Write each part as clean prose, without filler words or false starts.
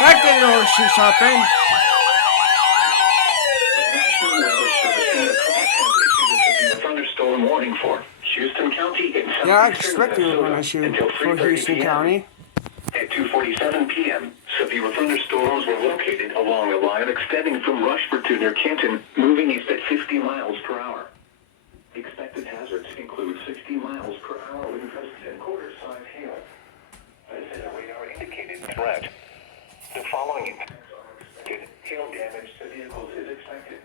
Back to your horseshoe shopping. National Weather Service in the issued a thunderstorm warning for Houston County in southeastern Yeah, I expect you were Minnesota going to issue until for 3:30 Houston p.m. County. At 2:47 p.m., severe thunderstorms were located along a line extending from Rushford to near Canton, moving east at 60 miles per hour. Expected hazards include 60 miles per hour wind gusts and quarter-size hail. This is a radar-indicated threat. The following impacts are expected. Hail damage to vehicles is expected.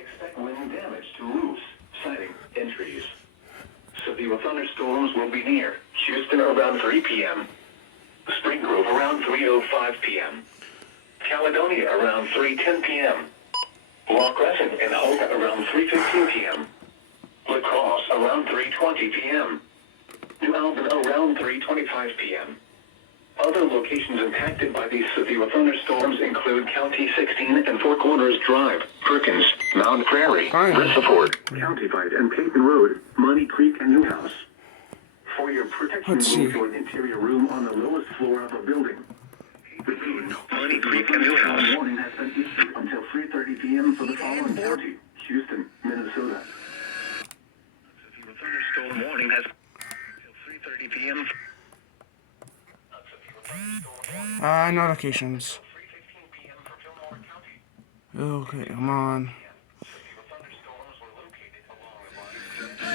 Expect wind damage to roofs, siding, and trees. Severe thunderstorms will be near Houston around 3 p.m. Spring Grove around 3:05 p.m. Caledonia around 3:10 p.m. La Crescent and Hoga around 3:15 p.m. La Crosse around 3:20 p.m. New Albany around 3:25 p.m. Other locations impacted by these severe thunderstorms include County 16 and Four Corners Drive, Perkins, Mount Prairie, Brissaford, County Fight and Peyton Road, Money Creek and Newhouse. For your protection, move to an interior room on the lowest floor of a building. Money Creek and Newhouse. Warning has been issued until 3:30 p.m. for the following county: Houston, Minnesota. Severe thunderstorm warning has until 3:30 p.m. Notifications. Okay, come on.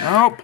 Nope.